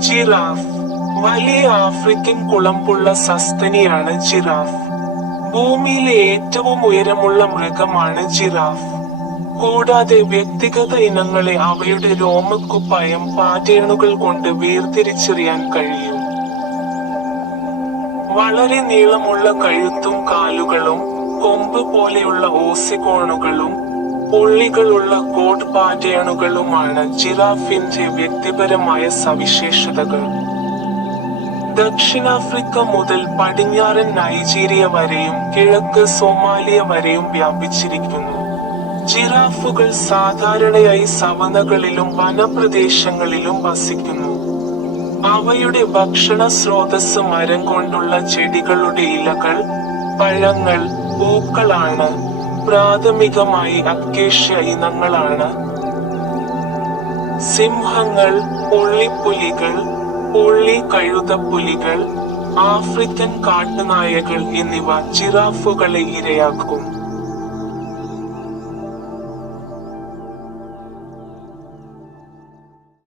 Giraffe. വലിയ African കുളമ്പുള്ള സസ്തനിയാണ് giraffe. ഭൂമിയിലെ ഏറ്റവും ഉയരമുള്ള മൃഗമാണ് ജിറാഫ്. കൂടാതെ വ്യക്തിഗത ഇനങ്ങളെ അവയുടെ രോമക്കുപ്പായം പാറ്റേണുകൾ കൊണ്ട് വേർതിരിച്ചറിയാൻ കഴിയും. വളരെ നീളമുള്ള കഴുത്തും കാലുകളും, കൊമ്പ് പോലെയുള്ള ഓസികോണുകളും, പുള്ളികളുള്ള കോട്ട് പാറ്റേണുകളുമാണ് ജിറാഫിന്റെ വ്യക്തിപരമായ സവിശേഷതകൾ. ദക്ഷിണാഫ്രിക്ക മുതൽ പടിഞ്ഞാറൻ നൈജീരിയ വരെയും കിഴക്ക് സൊമാലിയ വരെയും വ്യാപിച്ചിരിക്കുന്നു. ജിറാഫുകൾ സാധാരണയായി സവനകളിലും വനപ്രദേശങ്ങളിലും വസിക്കുന്നു. അവയുടെ ഭക്ഷണ സ്രോതസ് മരം കൊണ്ടുള്ള ചെടികളുടെ ഇലകൾ, പഴങ്ങൾ, പൂക്കളാണ്. പ്രാഥമികമായി അക്കേഷ്യ ഇനങ്ങളാണ്. സിംഹങ്ങൾ, പുള്ളിപ്പുലികൾ, കഴുതപ്പുലികൾ, ആഫ്രിക്കൻ കാട്ടുനായകൾ എന്നിവ ജിറാഫുകളെ ഇരയാക്കും.